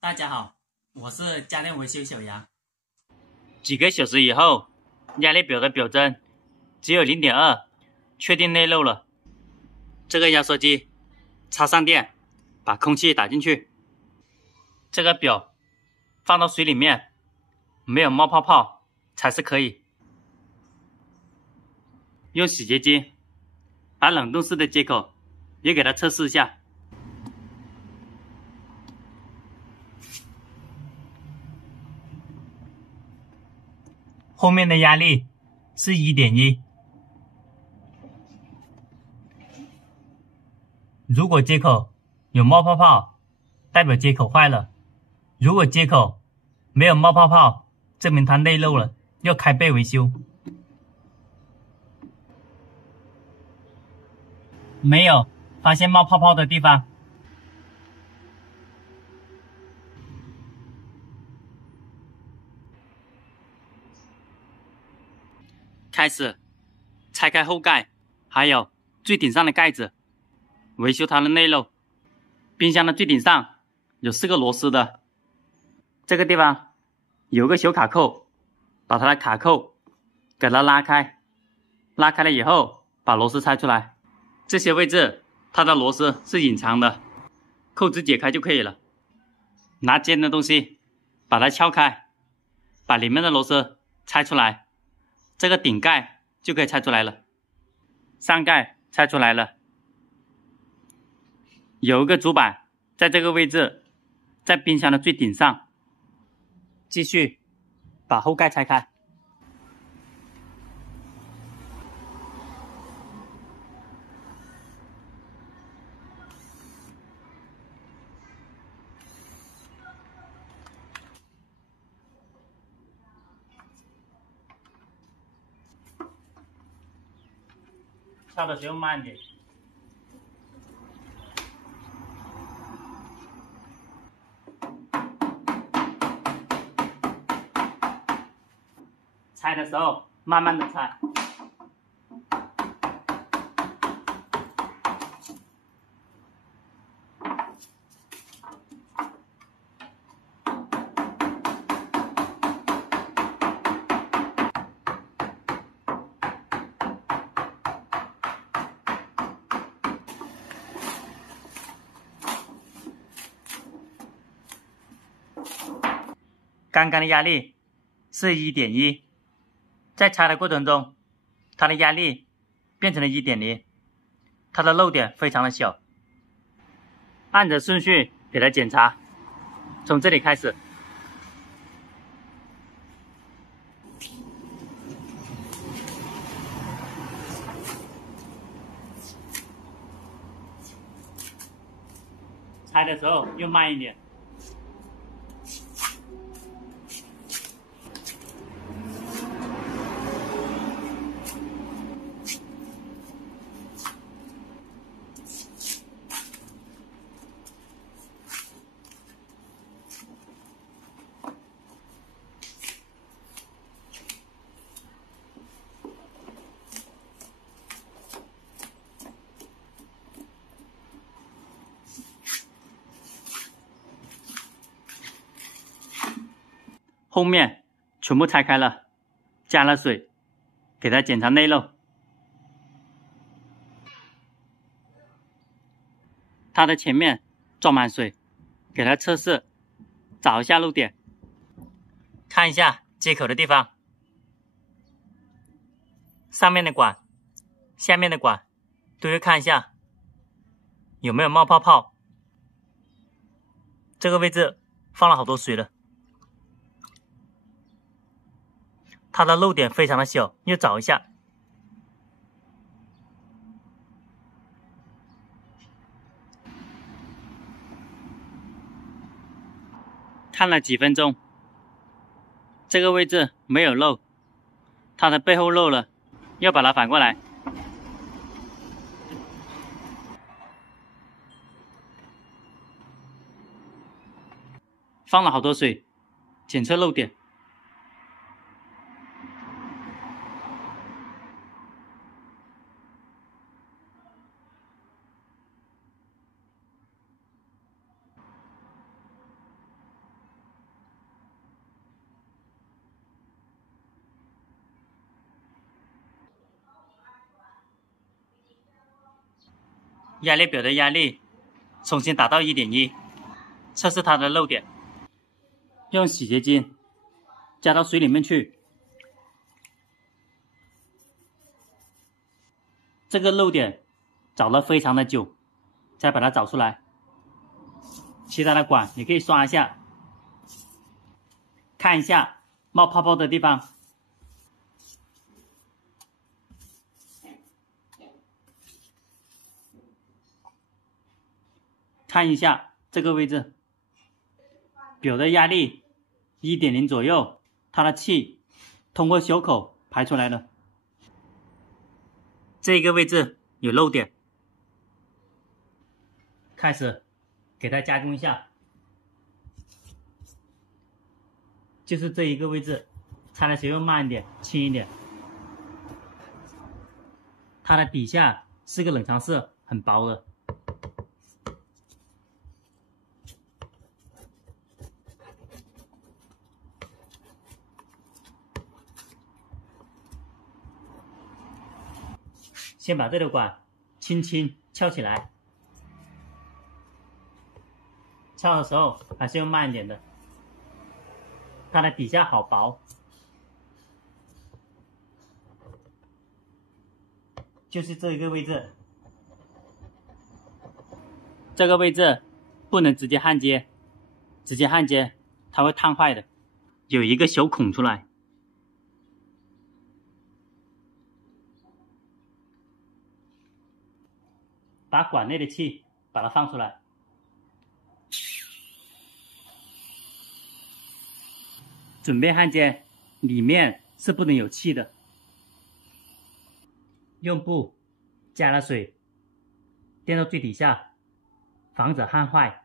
大家好，我是家电维修小杨。几个小时以后，压力表的表针只有 0.2， 确定内漏了。这个压缩机插上电，把空气打进去。这个表放到水里面，没有冒泡泡才是可以。用洗洁精把冷冻室的接口也给它测试一下。后面的压力是 1.1， 如果接口有冒泡泡，代表接口坏了；如果接口没有冒泡泡，证明它内漏了，要开背维修。没有发现冒泡泡的地方，开始拆开后盖，还有最顶上的盖子，维修它的内漏。冰箱的最顶上有4个螺丝的，这个地方有个小卡扣，把它的卡扣给它拉开，拉开了以后把螺丝拆出来。这些位置它的螺丝是隐藏的，扣子解开就可以了。拿尖的东西把它撬开，把里面的螺丝拆出来，这个顶盖就可以拆出来了。上盖拆出来了，有一个主板在这个位置，在冰箱的最顶上。继续把后盖拆开，撬的时候慢点。拆的时候慢慢的拆。刚刚的压力是 1.1， 在拆的过程中，它的压力变成了 1.0， 它的漏点非常的小。按着顺序给它检查，从这里开始。拆的时候用慢一点。后面全部拆开了，加了水，给它检查内漏。它的前面装满水，给它测试，找一下漏点，看一下接口的地方，上面的管、下面的管都要看一下有没有冒泡泡。这个位置放了好多水了。它的漏点非常的小，要找一下。看了几分钟，这个位置没有漏，它的背后漏了，要把它反过来。放了好多水，检测漏点。压力表的压力重新达到 1.1， 测试它的漏点。用洗洁精加到水里面去，这个漏点找了非常的久，再把它找出来。其他的管你可以刷一下，看一下冒泡泡的地方，看一下这个位置，表的压力 1.0 左右，它的气通过袖口排出来了。这个位置有漏点，开始给它加工一下，就是这一个位置，拆的时候慢一点，轻一点。它的底下是个冷藏室，很薄的。先把这条管轻轻翘起来，翘的时候还是要慢一点的，它的底下好薄，就是这一个位置，这个位置不能直接焊接，直接焊接它会烫坏的，有一个小孔出来。把管内的气把它放出来，准备焊接，里面是不能有气的。用布加了水垫到最底下，防止焊坏。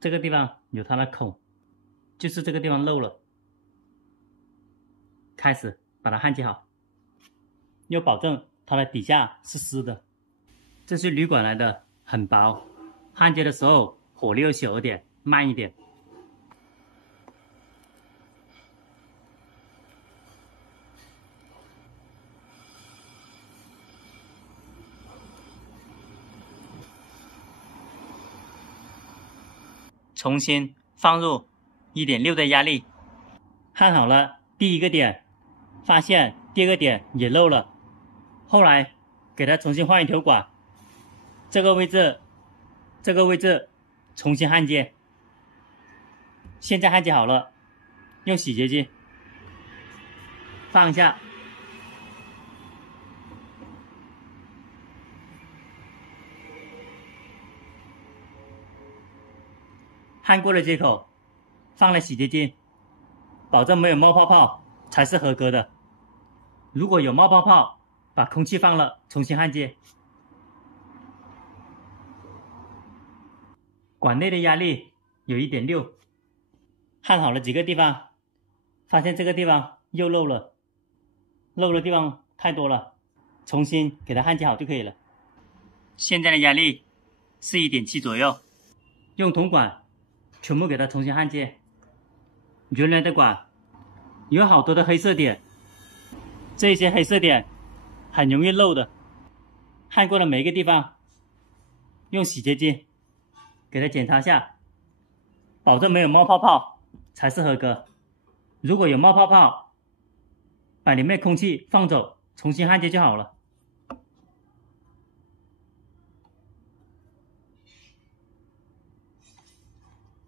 这个地方有它的孔，就是这个地方漏了。开始把它焊接好，要保证它的底下是湿的。这是铝管来的，很薄，焊接的时候火力要小一点，慢一点。重新放入 1.6 的压力，焊好了第一个点，发现第二个点也漏了，后来给它重新换一条管。这个位置，这个位置重新焊接。现在焊接好了，用洗洁精放一下，焊过的接口放了洗洁精，保证没有冒泡泡才是合格的。如果有冒泡泡，把空气放了，重新焊接。管内的压力有 1.6， 焊好了几个地方，发现这个地方又漏了，漏的地方太多了，重新给它焊接好就可以了。现在的压力是 1.7 左右，用铜管全部给它重新焊接。原来的管有好多的黑色点，这些黑色点很容易漏的，焊过的每一个地方用洗洁精给它检查下，保证没有冒泡泡才是合格。如果有冒泡泡，把里面空气放走，重新焊接就好了。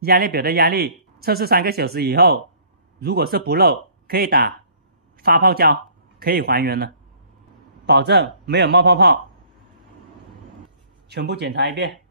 压力表的压力测试3个小时以后，如果是不漏，可以打发泡胶，可以还原了，保证没有冒泡泡。全部检查一遍。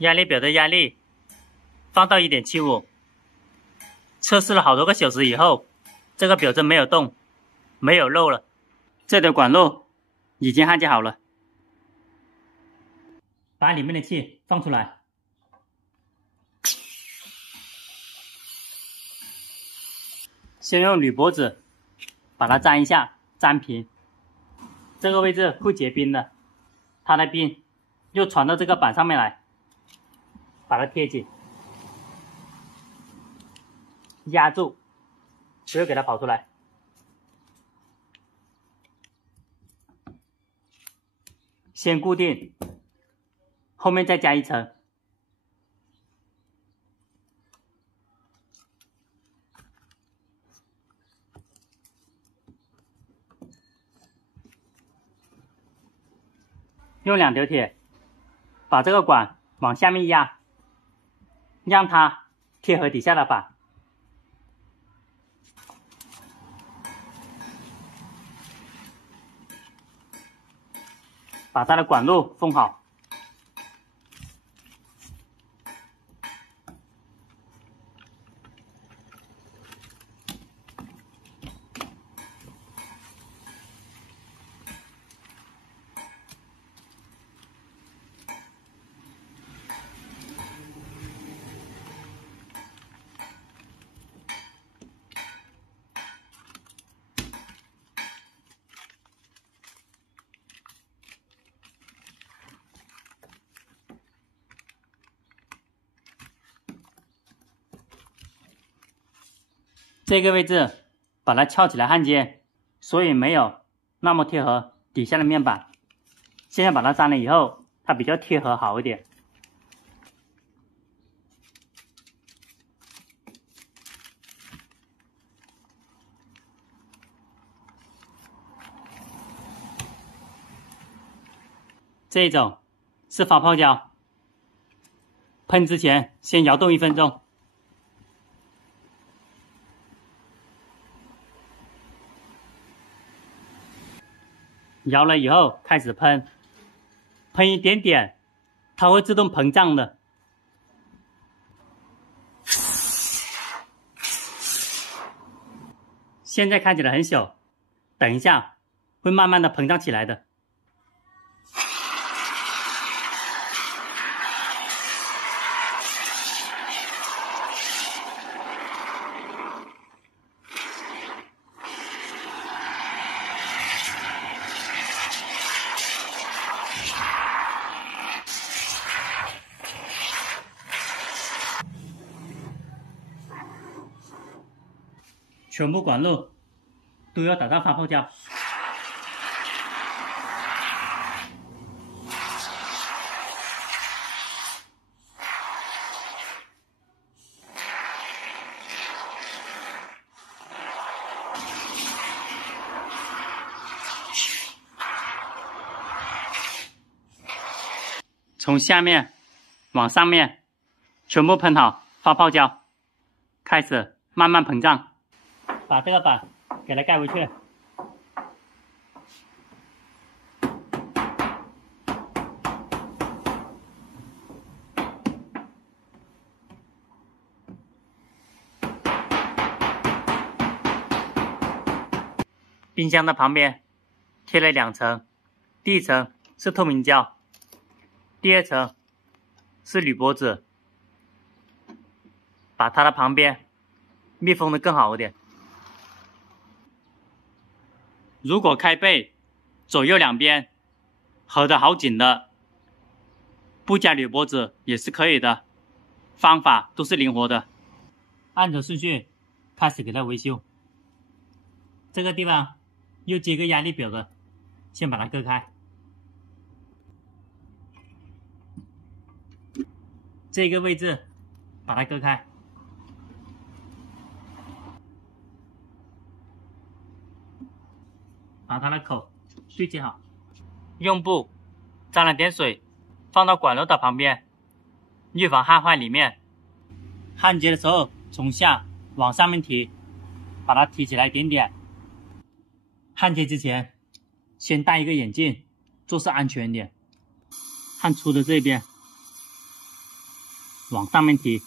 压力表的压力放到 1.75， 测试了好多个小时以后，这个表针没有动，没有漏了。这条管路已经焊接好了，把里面的气放出来。先用铝箔纸把它粘一下，粘平。这个位置会结冰的，它的冰又传到这个板上面来，把它贴紧，压住，不要给它跑出来。先固定，后面再加一层。用2条铁把这个管往下面压，让它贴合底下的板。把它的管路封好。这个位置把它翘起来焊接，所以没有那么贴合底下的面板。现在把它粘了以后，它比较贴合好一点。这种是发泡胶，喷之前先摇动1分钟。摇了以后开始喷，喷一点点，它会自动膨胀的。现在看起来很小，等一下会慢慢的膨胀起来的。全部管路都要打上发泡胶。从下面往上面全部喷好发泡胶，开始慢慢膨胀。把这个板给它盖回去。冰箱的旁边贴了2层，第一层是透明胶，第2层是铝箔纸，把它的旁边密封的更好一点。如果开背，左右两边合得好紧的，不加铝箔纸也是可以的，方法都是灵活的。按着顺序开始给它维修。这个地方又接个压力表的，先把它割开。这个位置把它割开。把它的口对接好，用布沾了点水，放到管路的旁边，预防焊坏里面。焊接的时候从下往上面提，把它提起来一点点。焊接之前先戴一个眼镜，做事安全一点。焊粗的这边往上面提，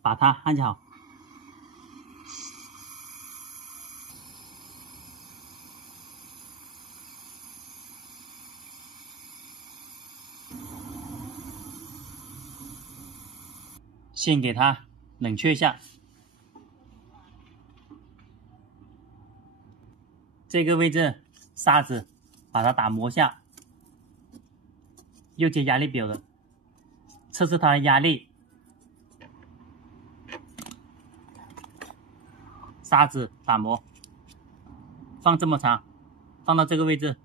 把它焊接好。先给它冷却一下。这个位置砂纸把它打磨下，又接压力表的，测试它的压力。砂纸打磨，放这么长，放到这个位置。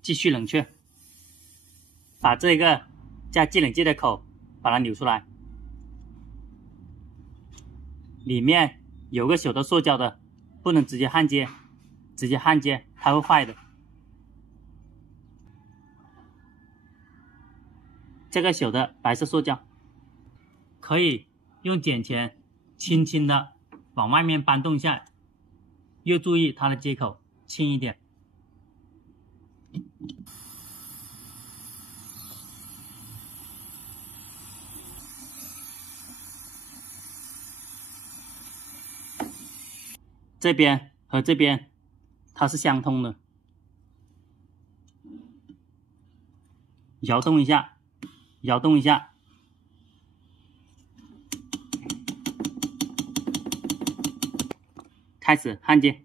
继续冷却，把这个加制冷剂的口把它扭出来，里面有个小的塑胶的，不能直接焊接，直接焊接它会坏的。这个小的白色塑胶可以用剪钳轻轻的往外面搬动一下，又注意它的接口轻一点。这边和这边它是相通的，摇动一下，摇动一下，开始焊接。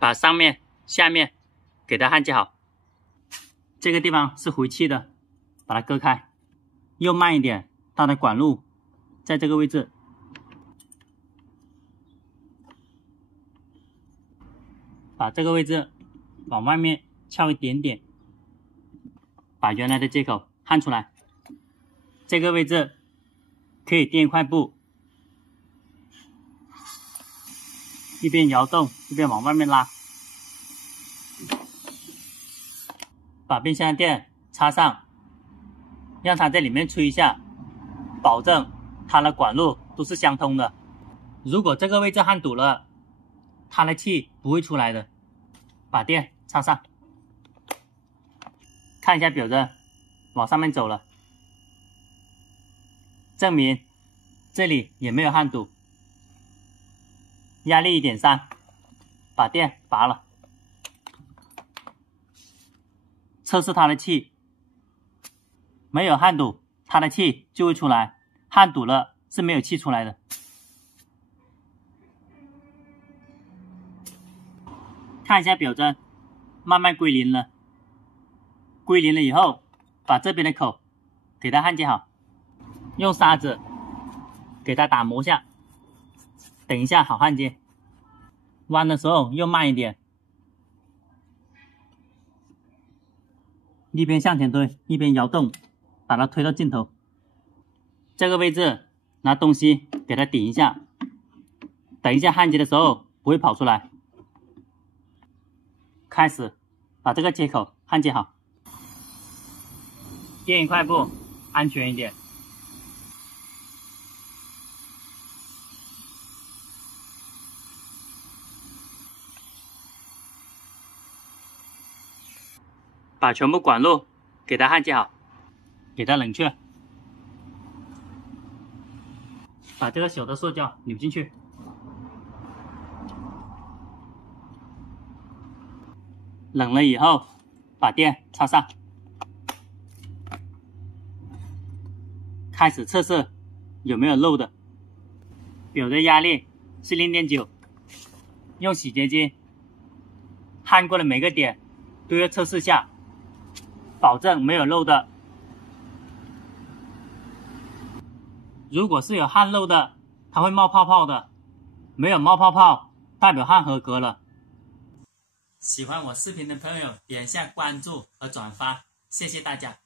把上面、下面给它焊接好。这个地方是回气的，把它割开，又慢一点，它的管路在这个位置。把这个位置往外面翘一点点，把原来的接口焊出来。这个位置可以垫一块布，一边摇动一边往外面拉，把变相垫插上，让它在里面吹一下，保证它的管路都是相通的。如果这个位置焊堵了，它的气不会出来的。把电插上，看一下表针往上面走了，证明这里也没有焊堵。压力 1.3， 把电拔了，测试它的气，没有焊堵，它的气就会出来，焊堵了是没有气出来的。看一下表针，慢慢归零了。归零了以后，把这边的口给它焊接好，用砂纸给它打磨下，等一下好焊接。弯的时候又慢一点，一边向前推，一边摇动，把它推到尽头。这个位置拿东西给它顶一下，等一下焊接的时候不会跑出来。开始把这个接口焊接好，垫一块布，安全一点。把全部管路给它焊接好，给它冷却。把这个小的塑胶扭进去，冷了以后把电插上，开始测试有没有漏的。表的压力是 0.9， 用洗洁精焊过的每个点都要测试下，保证没有漏的。如果是有焊漏的，它会冒泡泡的，没有冒泡泡代表焊合格了。喜欢我视频的朋友点一下关注和转发，谢谢大家。